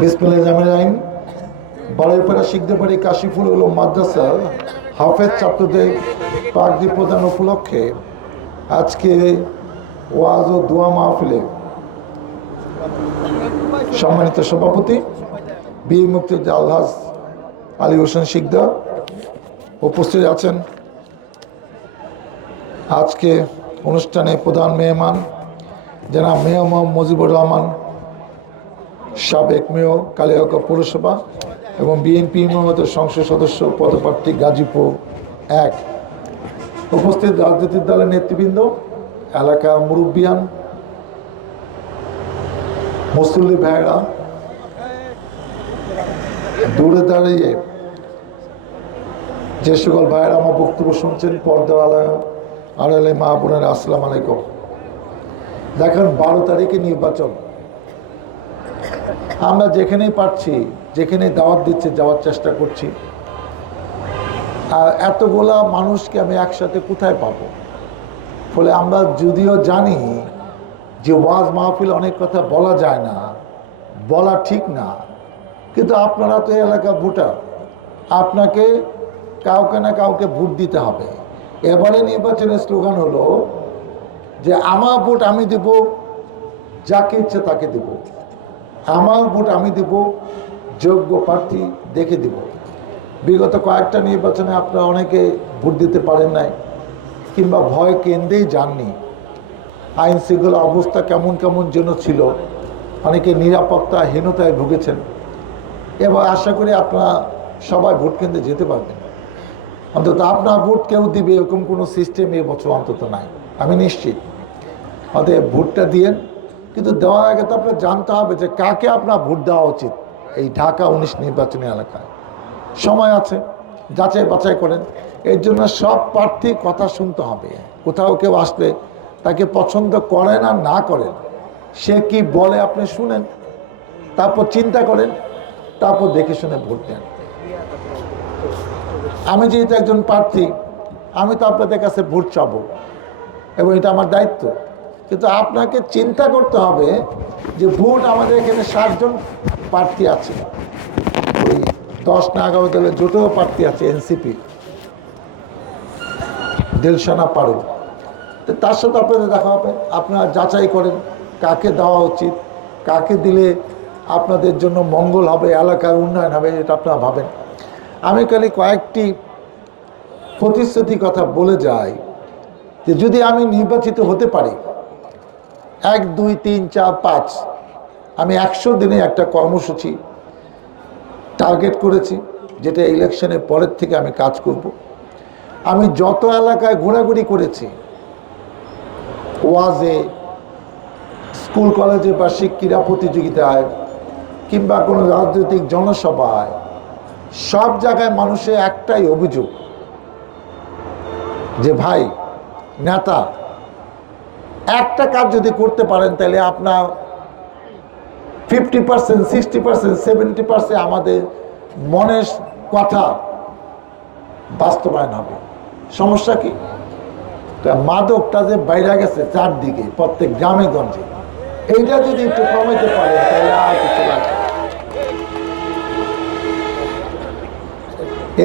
বিসমিল্লাহির বাড়িপাড়া শিখতে পারি কাশীপুর হলো মাদ্রাসার হাফেজ ছাত্রদের পাগড়ি প্রদান উপলক্ষে আজকে ওয়াজ ও দোয়া মাহফিলে সম্মানিত সভাপতি বীর মুক্তিযোদ্ধা আলহাজ আলী হোসেন শিকদার উপস্থিত আছেন। আজকে অনুষ্ঠানে প্রধান মেহমান জনাব মেয়র মোহাম্মদ মুজিবুর রহমান, সাবেক মেয়র কালিয়াকৈর পৌরসভা এবং বিএনপি মনোনীত সংসদ সদস্য পদপ্রার্থী গাজীপুর 1। উপস্থিত রাজনৈতিক দলের নেতৃবৃন্দ, এলাকার মুরব্বিয়ান, মুসল্লি ভাইয়েরা, দূরে দাঁড়িয়ে যে সকল ভাইয়েরা আমার বক্তব্য শুনছেন, পর্দার আড়ালে মা বোনেরা, আসসালামু আলাইকুম। দেখেন 12 তারিখে নির্বাচন, আমরা যেখানেই পারছি, যেখানে দাওয়াত দিচ্ছে যাওয়ার চেষ্টা করছি। আর এতগুলা মানুষকে আমি একসাথে কোথায় পাবো? ফলে আমরা যদিও জানি যে ওয়াজ মাহফিল অনেক কথা বলা যায় না, বলা ঠিক না, কিন্তু আপনারা তো এলাকা ভোটার, আপনাকে কাউকে না কাউকে ভোট দিতে হবে। এবারে নির্বাচনের স্লোগান হলো যে আমার ভোট আমি দেব, যাকে ইচ্ছে তাকে দেব, আমার ভোট আমি দেব, যোগ্য প্রার্থী দেখে দেব। বিগত কয়েকটা নির্বাচনে আপনারা অনেকে ভোট দিতে পারেন নাই কিংবা ভয় কেন্দ্রেই যাননি। আইন শৃঙ্খলা অবস্থা কেমন কেমন যেন ছিল, অনেকে নিরাপত্তাহীনতায় ভুগেছেন। এবার আশা করি আপনারা সবাই ভোট কেন্দ্রে যেতে পারবেন। অন্তত আপনার ভোট কেউ দিবে এরকম কোনো সিস্টেম এবছর অন্তত নাই, আমি নিশ্চিত। অতএব ভোটটা দিয়েন, কিন্তু দেওয়ার আগে তো আপনার জানতে হবে যে কাকে আপনার ভোট দেওয়া উচিত। এই ঢাকা 19 নির্বাচনী এলাকায় সময় আছে, যাচাই বাছাই করেন। এর জন্য সব প্রার্থীর কথা শুনতে হবে। কোথাও কেউ আসলে তাকে পছন্দ করেন আর না করেন, সে কি বলে আপনি শুনেন, তারপর চিন্তা করেন, তারপর দেখে শুনে ভোট দেন। আমি যেহেতু একজন প্রার্থী, আমি তো আপনাদের কাছে ভোট চাবো এবং এটা আমার দায়িত্ব। কিন্তু আপনাকে চিন্তা করতে হবে যে ভোট আমাদের এখানে 7 জন প্রার্থী আছে, ওই 10 না 11 দলের জোটেও প্রার্থী আছে, এনসিপি দিলশানা পারুল। তো তার সাথে আপনাদের দেখা হবে, আপনারা যাচাই করেন কাকে দেওয়া উচিত, কাকে দিলে আপনাদের জন্য মঙ্গল হবে, এলাকার উন্নয়ন হবে, এটা আপনারা ভাবেন। আমি খালি কয়েকটি প্রতিশ্রুতি কথা বলে যাই যে যদি আমি নির্বাচিত হতে পারি, 1, 2, 3, 4, 5, আমি 100 দিনে একটা কর্মসূচি টার্গেট করেছি, যেটা ইলেকশনের পরের থেকে আমি কাজ করব। আমি যত এলাকায় ঘোরাঘুরি করেছি, ওয়াজে, স্কুল কলেজে বার্ষিক ক্রীড়া প্রতিযোগিতায় কিংবা কোনো রাজনৈতিক জনসভায়, সব জায়গায় মানুষের একটাই অভিযোগ যে ভাই নেতা একটা কাজ যদি করতে পারেন তাহলে আপনার 50%, 60%, 70% আমাদের মনের কথা বাস্তবায়ন হবে। সমস্যা কি? মাদকটা যে বাইরে গেছে চারদিকে, প্রত্যেক গ্রামে গঞ্জে, এইটা যদি একটু কমাইতে পারেন তাহলে আর কিছু লাগে।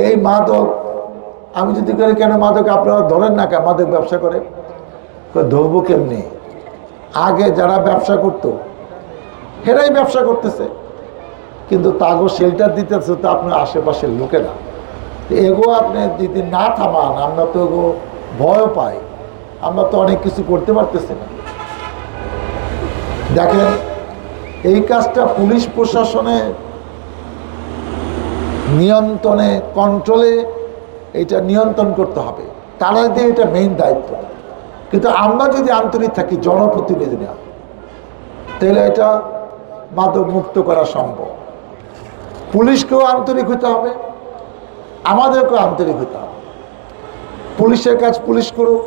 এই মাদক আমি যদি করি, কেন মাদক আপনারা ধরেন না, কেন মাদক ব্যবসা করে? ধরবো কেমনি? আগে যারা ব্যবসা করতো এরাই ব্যবসা করতেছে, কিন্তু তাগো শেল্টার দিতেছে তো আপনার আশেপাশের লোকেরা। এগো আপনি যদি না থামান, আমরা তো এগো ভয় পাই, আমরা তো অনেক কিছু করতে পারতেছি না। দেখেন এই কাজটা পুলিশ প্রশাসনে নিয়ন্ত্রণে, কন্ট্রোলে এটা নিয়ন্ত্রণ করতে হবে, তারা দিয়ে এটা মেইন দায়িত্ব। কিন্তু আমরা যদি আন্তরিক থাকি, জনপ্রতিনিধিরা, তাহলে এটা মাদক মুক্ত করা সম্ভব। পুলিশকেও আন্তরিক হতে হবে, আমাদেরকেও আন্তরিক হতে হবে। পুলিশের কাজ পুলিশ করুক,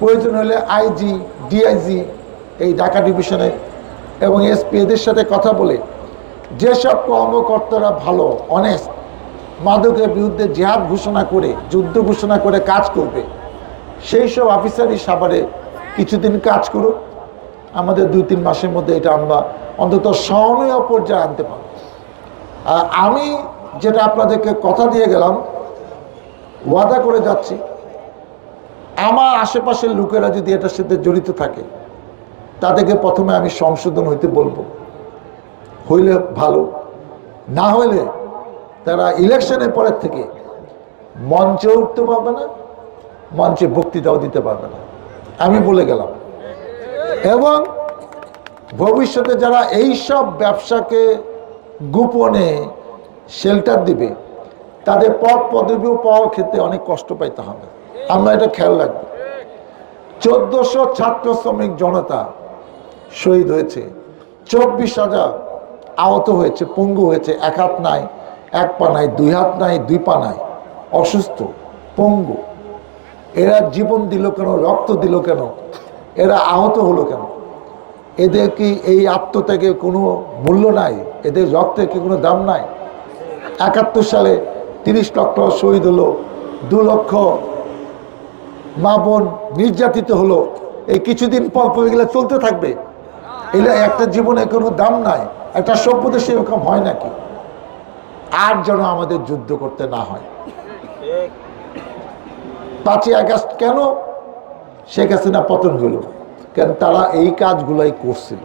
প্রয়োজন হলে আইজি, ডিআইজি, এই ঢাকা ডিভিশনে এবং এসপি এদের সাথে কথা বলে যেসব কর্মকর্তারা ভালো, অনেস্ট, মাদকের বিরুদ্ধে জিহাদ ঘোষণা করে, যুদ্ধ ঘোষণা করে কাজ করবে, সেই সব অফিসারই সাভারে কিছুদিন কাজ করুক। আমাদের 2-3 মাসের মধ্যে এটা আমরা অন্তত সহনীয় পর্যায়ে আনতে পারব। আর আমি যেটা আপনাদেরকে কথা দিয়ে গেলাম, ওয়াদা করে যাচ্ছি, আমার আশেপাশের লোকেরা যদি এটার সাথে জড়িত থাকে তাদেরকে প্রথমে আমি সংশোধন হইতে বলবো, হইলে ভালো, না হইলে তারা ইলেকশনের পরের থেকে মঞ্চে উঠতে পারবে না, মঞ্চে বক্তৃতাও দিতে পারবে না, আমি বলে গেলাম। এবং ভবিষ্যতে যারা এই সব ব্যবসাকে গোপনে শেল্টার দিবে তাদের পদ পদবিও পাওয়ার ক্ষেত্রে অনেক কষ্ট পাইতে হবে, আমরা এটা খেয়াল রাখবো। 1400 ছাত্র শ্রমিক জনতা শহীদ হয়েছে, 24,000 আহত হয়েছে, পঙ্গু হয়েছে, এক হাত নাই, এক পা নাই, দুই হাত নাই, দুই পা নাই, অসুস্থ, পঙ্গু। এরা জীবন দিল কেন, রক্ত দিল কেন, এরা আহত হলো কেন? এদের কি এই আত্মত্যাগের কোনো মূল্য নাই? এদের রক্তের কি কোনো দাম নাই? 71 সালে 30 লক্ষ শহীদ হলো, 2 লক্ষ মা বোন নির্যাতিত হলো, এই কিছুদিন পর পর এগুলো চলতে থাকবে? এগুলো একটা জীবনে কোনো দাম নাই? একটা সভ্যতা সেরকম হয় নাকি? আর যেন আমাদের যুদ্ধ করতে না হয়। 5ই আগস্ট কেন শেখ হাসিনা পতন হইল? কেন তারা এই কাজগুলাই করছিল।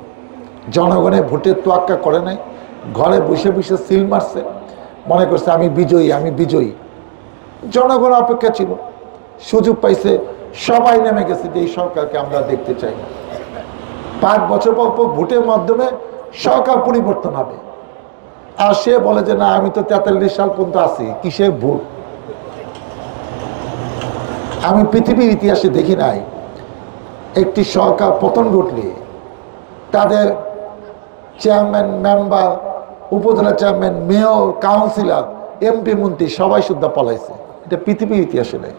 জনগণের ভোটের তোয়াক্কা করে নাই, ঘরে বসে বসে সিল মারছে, মনে করছে আমি বিজয়ী, আমি বিজয়ী। জনগণ অপেক্ষা ছিল, সুযোগ পাইছে, সবাই নেমে গেছে যে এই সরকারকে আমরা দেখতে চাই না। 5 বছর পর পর ভোটের মাধ্যমে সরকার পরিবর্তন হবে, আর সে বলে যে না আমি তো 43 সাল পর্যন্ত আছি, কিসের ভোট? আমি পৃথিবীর ইতিহাসে দেখি নাই একটি সরকার পতন ঘটলে তাদের চেয়ারম্যান, মেম্বার, উপজেলা চেয়ারম্যান, মেয়র, কাউন্সিলর, এমপি, মন্ত্রী সবাই শুদ্ধ পলাইছে। এটা পৃথিবীর ইতিহাসে নেই।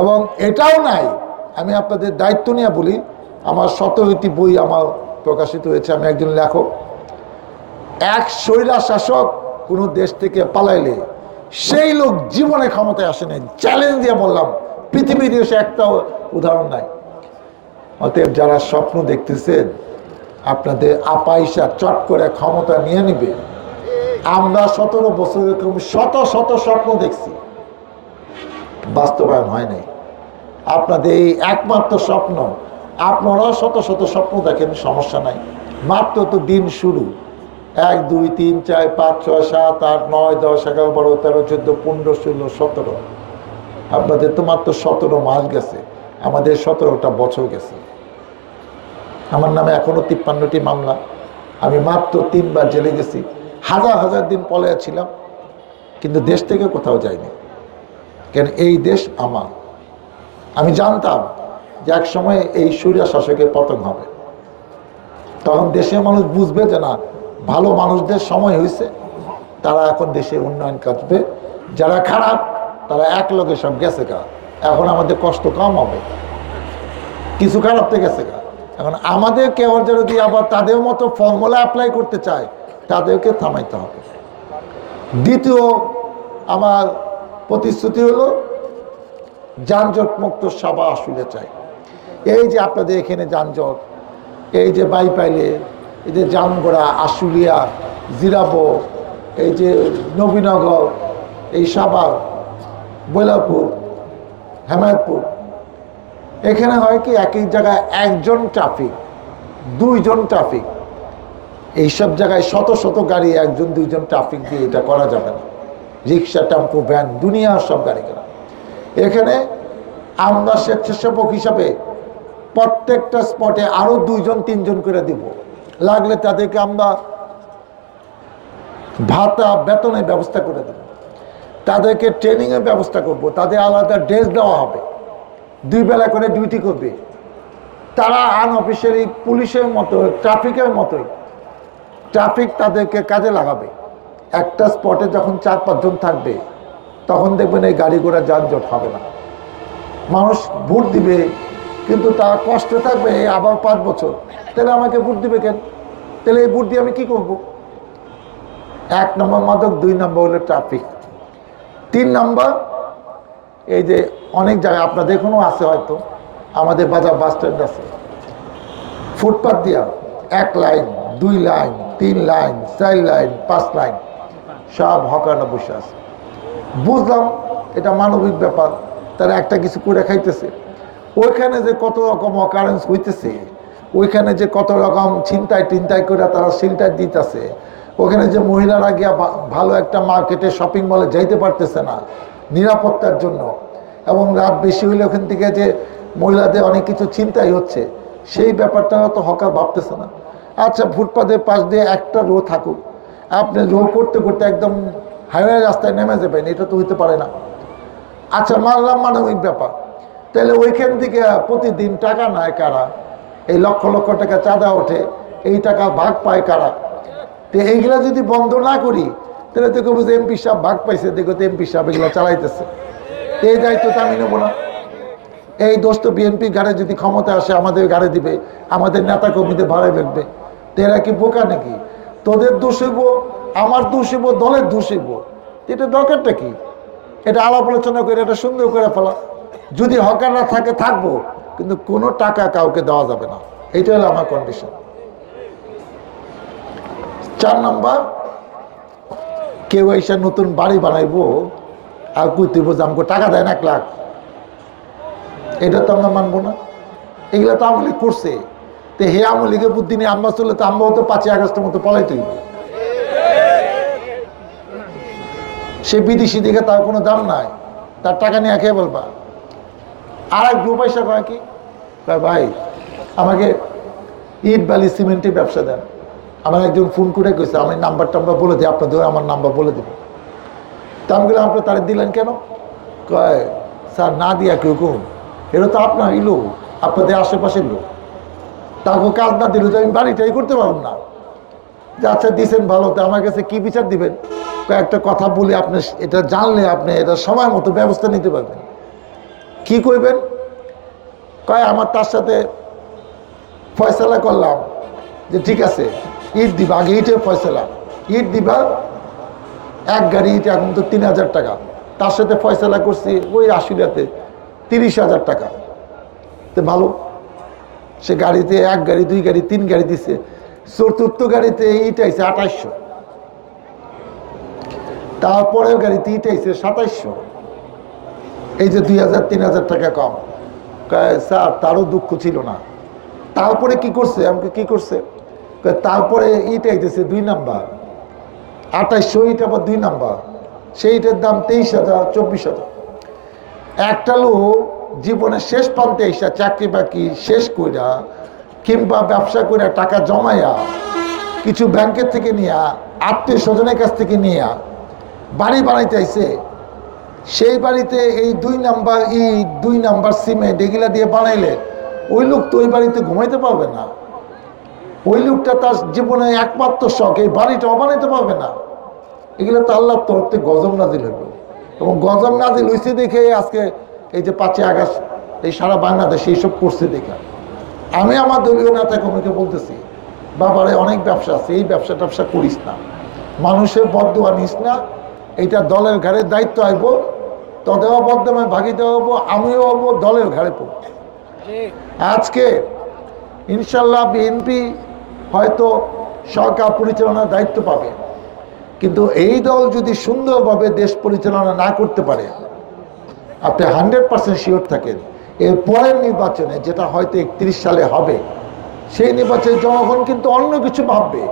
এবং এটাও নাই, আমি আপনাদের দায়িত্ব নিয়ে বলি, আমার 17টি বই আমার প্রকাশিত হয়েছে, আমি একজন লেখক। এক স্বৈরা শাসক কোনো দেশ থেকে পালাইলে সেই লোক জীবনে ক্ষমতায় আসে নাই, চ্যালেঞ্জ দিয়ে বললাম, পৃথিবীর দেশে একটাও উদাহরণ নাই। অতএব যারা স্বপ্ন দেখতেছেন আপনাদের আপাইসা চট করে ক্ষমতা নিয়ে নিবে, আমরা 17 বছর এরকম শত শত স্বপ্ন দেখছি, বাস্তবায়ন হয় নাই। আপনাদের এই একমাত্র স্বপ্ন, আপনারাও শত শত স্বপ্ন দেখেন, সমস্যা নাই, মাত্র তো দিন শুরু। 1 2 3 4 5 6 7 8 9 10 11 12 13 14 15 16 17, আপনাদের তো মাত্র 17 মাস গেছে, আমাদের 17টা বছর গেছে। আমার নামে এখনো 53টি মামলা, আমি মাত্র 3 বার জেলে গেছি, হাজার হাজার দিন পলায়া ছিলাম, কিন্তু দেশ থেকে কোথাও যায়নি। কেন? এই দেশ আমার। আমি জানতাম যে এক সময় এই স্বৈরা শাসকের পতন হবে, তখন দেশের মানুষ বুঝবে যে না, ভালো মানুষদের সময় হয়েছে, তারা এখন দেশের উন্নয়ন করবে, যারা খারাপ তারা এক লগে সব গেছে গা, এখন আমাদের কষ্ট কম হবে, কিছু খারাপ তো গেছে গা। এখন আমাদের কেউ যদি আবার তাদের মতো ফর্মুলা অ্যাপ্লাই করতে চায়, তাদেরকে থামাইতে হবে। দ্বিতীয় আমার প্রতিশ্রুতি হলো যানজট মুক্ত সভা আসলে চাই। এই যে আপনাদের এখানে যানজট, এই যে বাইপাইলে, এই যে জামগড়া, আশুলিয়া, জিরাবো, এই যে নবীনগর, এই সাভার, বৈলাপুর, হেমায়তপুর, এখানে হয় কি এক এক জায়গায় একজন ট্রাফিক, 2 জন ট্রাফিক, এইসব জায়গায় শত শত গাড়ি, 1 জন 2 জন ট্রাফিক দিয়ে এটা করা যাবে না। রিক্সা, টেম্পো, ভ্যান, দুনিয়ার সব গাড়ি করা। এখানে আমরা স্বেচ্ছাসেবক হিসাবে প্রত্যেকটা স্পটে আরো 2 জন 3 জন করে দিব, লাগলে তাদেরকে আমরা ভাতা, বেতনের ব্যবস্থা করে দেব, তাদেরকে ট্রেনিংয়ের ব্যবস্থা করব, তাদের আলাদা ড্রেস দেওয়া হবে, 2 বেলা করে ডিউটি করবে, তারা আনঅফিসিয়ালি পুলিশের মতো, ট্রাফিকের মতোই ট্রাফিক তাদেরকে কাজে লাগাবে। একটা স্পটে যখন 4-5 জন থাকবে, তখন দেখবেন এই গাড়ি ঘোড়া যানজট হবে না। মানুষ ভোট দিবে, কিন্তু তারা কষ্টে থাকবে আবার 5 বছর, তাহলে আমাকে ভোট দিবে কেন? তাহলে এই ভোট দিয়ে আমি কি করব? 1 নম্বর মাদক, 2 নম্বর হলো ট্রাফিক, 3 নম্বর এই যে অনেক জায়গায় আপনাদের এখনো আছে, হয়তো আমাদের বাজার বাস স্ট্যান্ড আছে, ফুটপাথ দিয়া 1 line, 2 line, 3 line, 4 line, 5 line, সব হকাররা বসে আছে। বুঝলাম এটা মানবিক ব্যাপার, তারা একটা কিছু করে খাইতেছে। ওইখানে যে কত রকম অকারেন্স হইতেছে, ওইখানে যে কত রকম ছিনতাই টিনতাই করে তারা সিলটাই দিতেছে, ওখানে যে মহিলারা গিয়া ভালো একটা মার্কেটে শপিং মলে যাইতে পারতেছে না নিরাপত্তার জন্য, এবং রাত বেশি হইলে ওখান থেকে যে মহিলাদের অনেক কিছু চিন্তাই হচ্ছে, সেই ব্যাপারটা তো হকার ভাবতেছে না। আচ্ছা, ফুটপাতের পাশ দিয়ে একটা রো থাকুক, আপনি রো করতে করতে একদম হাইওয়ে রাস্তায় নেমে যাবেন, এটা তো হইতে পারে না। আচ্ছা, মানলাম মানবিক ব্যাপার, তাহলে ওইখান থেকে প্রতিদিন টাকা নেয় কারা? এই লক্ষ লক্ষ টাকা চাঁদা ওঠে, এই টাকা ভাগ পায় কারা? তো এইগুলা যদি বন্ধ না করি, তাহলে তো কবো যে এমপি সাহেব ভাগ পাইছে, দেখো তো এমপি সাহেব এগুলা চালাইতেছে, এই দায়িত্ব তো আমি নেবো না। এই দোষ তো বিএনপি গাড়ি যদি ক্ষমতা আসে আমাদের গাড়ি দিবে, আমাদের নেতা কর্মীদের ভাড়ায় লাগবে। তো এরা কি বোকা নাকি? তোদের দোষ হইব, আমার দোষ হইব, দলের দোষ হইব, এটা দরকারটা কি? এটা আলাপ আলোচনা করে এটা সুন্দর করে ফেলা। যদি হকাররা থাকে থাকবো, কিন্তু কোনো টাকা কাউকে দেওয়া যাবে না, এইটা হলো আমার কন্ডিশন। 4 নাম্বার, কেউ এসে নতুন বাড়ি বানাইবো আর কইতেইব যে আমাকে টাকা দেয় না 1 লাখ, এটা তো আমরা মানবো না। এগুলো তো আওয়ামী লীগ করছে। তো হে আওয়ামী লীগের বুদ্ধি নিয়ে আমরা চললে তো আমরাও তো 5 আগস্টের মতো পলাইতে হইব। সে বিদেশি দিকে তার কোনো দাম নাই, তার টাকা নিয়ে খেয়ে বলবা। আর এক গ্রুপ পয়সা কয় কি, কয় ভাই আমাকে ইট বালি সিমেন্টের ব্যবসা দেন। আমার একজন ফোন করে কইছে, আমি নাম্বারটা আমরা বলে দিই, আপনাদের আমার নাম্বার বলে দেবো। তা আমি বললাম, আপনি তারা দিলেন কেন? কয় স্যার, না দিয়া কেউ কোন, এটা তো আপনার লোক, আপনাদের আশেপাশের লোক, তাকে কাজ না দিলে তো আমি বাড়িটাই করতে পারব না। যে আচ্ছা দিছেন ভালো, তো আমার কাছে কি বিচার দিবেন? কয়েকটা কথা বলি, আপনি এটা জানলে আপনি এটা সময় মতো ব্যবস্থা নিতে পারবেন। কি করবেন? কয় আমার তার সাথে ফয়সালা করলাম যে ঠিক আছে ইট দিবা, আগে ইটের ফয়সালা, ইট দিবা 1 গাড়ি ইট, এখন তো 3000 টাকা। তার সাথে ফয়সালা করছি ওই আশুলিয়াতে 30,000 টাকা। তো ভালো, সে গাড়িতে 1 গাড়ি 2 গাড়ি 3 গাড়ি দিছে, 4th গাড়িতে ইট আইছে 2800, তারপরেও গাড়িতে ইট আইছে 2700। এই যে 2000-3000 টাকা কম। স্যার, তারও দুঃখ ছিল না। তারপরে কি করছে? আমাকে কি করছে? তারপরে ইট আইতেছে 2 নাম্বার 2800, ইট আবার 2 নাম্বার, সেইটার দাম 23,000 24,000। একটা লোক জীবনের শেষ প্রান্তে এসে চাকরি বাকরি শেষ কইরা কিংবা ব্যবসা করে টাকা জমাইয়া কিছু ব্যাংকের থেকে নিয়া আত্মীয় স্বজনের কাছ থেকে নিয়া বাড়ি বানাইতে আইছে, সেই বাড়িতে এই 2 নাম্বার ইট 2 নাম্বার সিমেন্ট এগুলা দিয়ে বানাইলে ওই লোক তো ওই বাড়িতে ঘুমাইতে পারবে না। ওই লোকটা তার জীবনে একমাত্র শখ, এই বাড়িটাও বানাইতে পারবে না। এগুলো তো আল্লাহর তরফ থেকে গজব নাজিল হইল, এবং গজব নাজিল হয়েছে দেখে আজকে এই যে 5 আগস্ট এই সারা বাংলাদেশ এইসব করছে দেখে আমি আমার দলীয় নেতা কর্মীকে বলতেছি, বাবারে অনেক ব্যবসা আছে, এই ব্যবসা ট্যাবসা করিস না, মানুষের বদদোয়া নিস না, এইটা দলের ঘাড়ে দায়িত্ব আইব, তদেও বদনামে ভাগিতে হবো, আমিও হবো, দলের ঘাড়ে পড়ব। আজকে ইনশাল্লাহ বিএনপি হয়তো সরকার পরিচালনার দায়িত্ব পাবে, কিন্তু এই দল যদি সুন্দরভাবে দেশ পরিচালনা না করতে পারে, আপনি 100% শিওর থাকেন এর পরের নির্বাচনে, যেটা হয়তো 31 সালে হবে, সেই নির্বাচনে জনগণ কিন্তু অন্য কিছু ভাববে,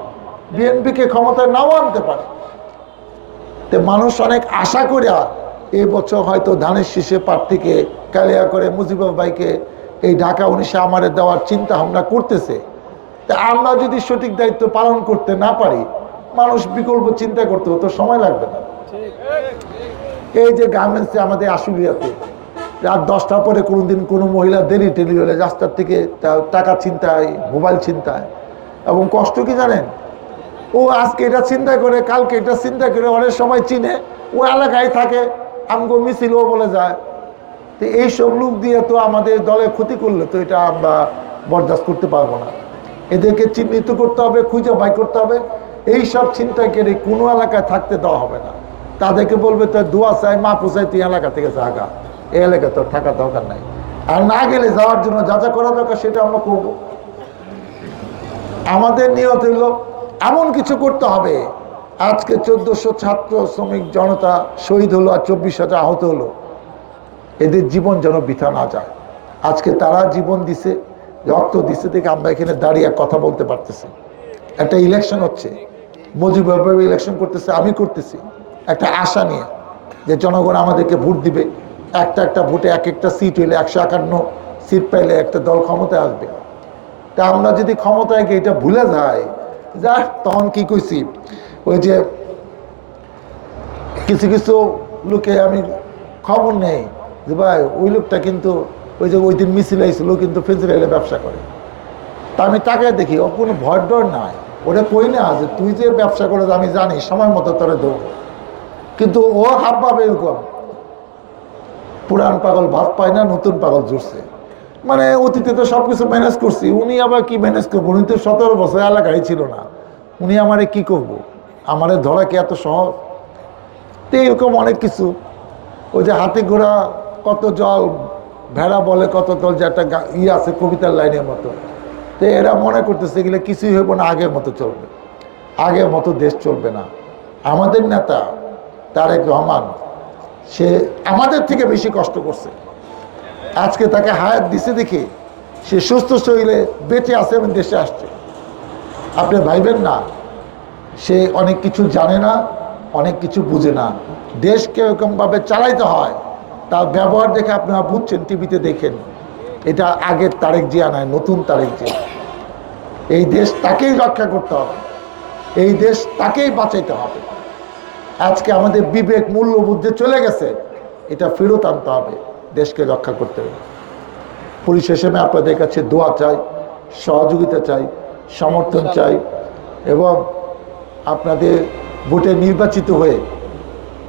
বিএনপিকে ক্ষমতায় নাও আনতে পারে। তো মানুষ অনেক আশা করে এই বছর হয়তো ধানের শীষে প্রার্থীকে কালিয়া করে মুজিবুর ভাইকে এই ঢাকা 19 আমারে দেওয়ার চিন্তা ভাবনা করতেছে। তা আমরা যদি সঠিক দায়িত্ব পালন করতে না পারি, মানুষ বিকল্প চিন্তা করতে হতো, সময় লাগবে না। এই যে গার্মেন্টসে আমাদের আশুলিয়াতে রাত 10টার পরে কোনোদিন কোনো মহিলা দেরি টেলি হলে রাস্তার থেকে টাকা ছিনতাই, মোবাইল ছিনতাই, এবং কষ্ট কি জানেন? ও আজকে এটা চিন্তা করে, কালকে এটা চিন্তা করে, অনেক সময় চিনে ও এলাকায় থাকে, আমগো মিছিল ও বলে যায়। তো এইসব লোক দিয়ে তো আমাদের দলে ক্ষতি করলে তো এটা আমরা বরদাস্ত করতে পারবো না। এদেরকে চিহ্নিত করতে হবে, খুঁজে বাই করতে হবে। এইসব চিন্তাকারী কোনো এলাকায় থাকতে দেওয়া হবে না। তাদেরকে বলবে তো দোয়া চাই, মা পোষাই, তুই এলাকা থেকে জাগা, এই এলাকায় তোর থাকার দরকার নাই। আর না গেলে যাওয়ার জন্য যা যা করা দরকার সেটা আমরা করবো। আমাদের নিয়ত হইল এমন কিছু করতে হবে আজকে 1400 ছাত্র শ্রমিক জনতা শহীদ হলো আর 24,000 আহত হলো। এদের জীবন যেন বৃথা না যায়। আজকে তারা জীবন দিছে, রক্ত দিছে দেখে আমরা এখানে দাঁড়িয়ে কথা বলতে পারতেছি। একটা ইলেকশন হচ্ছে, মুজিবুর রহমান ইলেকশন করতেছে, আমি করতেছি একটা আশা নিয়ে যে জনগণ আমাদেরকে ভোট দিবে। একটা ভোটে এক একটা সিট হইলে 151 সিট পাইলে একটা দল ক্ষমতায় আসবে। তা আমরা যদি ক্ষমতায় গিয়ে এটা ভুলে যাই, যা তখন কি কইছি, ওই যে কিছু কিছু লোকে আমি খবর নেই যে ভাই ওই লোকটা কিন্তু ওই যে ওই দিন মিছিল আইছিল কিন্তু ফেন্সিলাইলে ব্যবসা করে। তা আমি তাকে দেখি ও কোনো ভয় ডর নাই, ওটা কই না যে তুই যে ব্যবসা করে আমি জানি সময় মতো তোরে দেবো, কিন্তু ও হাব ভাবে এরকম পুরান পাগল ভাত পায় না, নতুন পাগল জুড়ছে। মানে অতীতে তো সব কিছু ম্যানেজ করছি, উনি আবার কি ম্যানেজ করবো? উনি তো 17 বছর এলাকায় ছিল না, উনি আমারে কি করব? আমারে ধরা কি এত সহজ? তো এরকম অনেক কিছু। ওই যে হাতি ঘোড়া কত জল, ভেড়া বলে কত দল, যে একটা আছে কবিতার লাইনের মতো। তো এরা মনে করতেছে এগুলো কিছুই হইব না, আগের মতো চলবে। আগের মতো দেশ চলবে না। আমাদের নেতা তারেক রহমান, সে আমাদের থেকে বেশি কষ্ট করছে। আজকে তাকে হায়াত দিছে দেখে সে সুস্থ শরীরে বেঁচে আছে এবং দেশে আসছে। আপনি ভাইবেন না সে অনেক কিছু জানে না, অনেক কিছু বুঝে না। দেশকে এরকমভাবে চালাইতে হয়, তার ব্যবহার দেখে আপনারা বুঝছেন, টিভিতে দেখেন। এটা আগের তারেক জিয়া নয়, নতুন তারেক জিয়া। এই দেশ তাকেই রক্ষা করতে হবে, এই দেশ তাকেই বাঁচাইতে হবে। আজকে আমাদের বিবেক মূল্যবোধে চলে গেছে, এটা ফেরত আনতে হবে, দেশকে রক্ষা করতে হবে। পরিশেষে আমি আপনাদের কাছে দোয়া চাই, সহযোগিতা চাই, সমর্থন চাই, এবং আপনাদের ভোটে নির্বাচিত হয়ে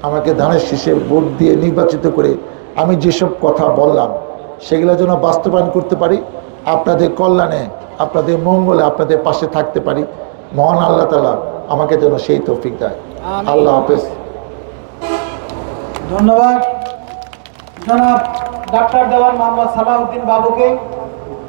আমাকে ধানের শীষে ভোট দিয়ে নির্বাচিত করে আমি যেসব কথা বললাম সেগুলো যেন বাস্তবায়ন করতে পারি, আপনাদের কল্যাণে, আপনাদের মঙ্গলে, আপনাদের পাশে থাকতে পারি। মহান আল্লাহ তাআলা আমাকে যেন সেই তৌফিক দেয়। আল্লাহ হাফেজ। ধন্যবাদ জনাব ডাক্তার দেওয়ান মোহাম্মদ সালাউদ্দিন বাবুকে।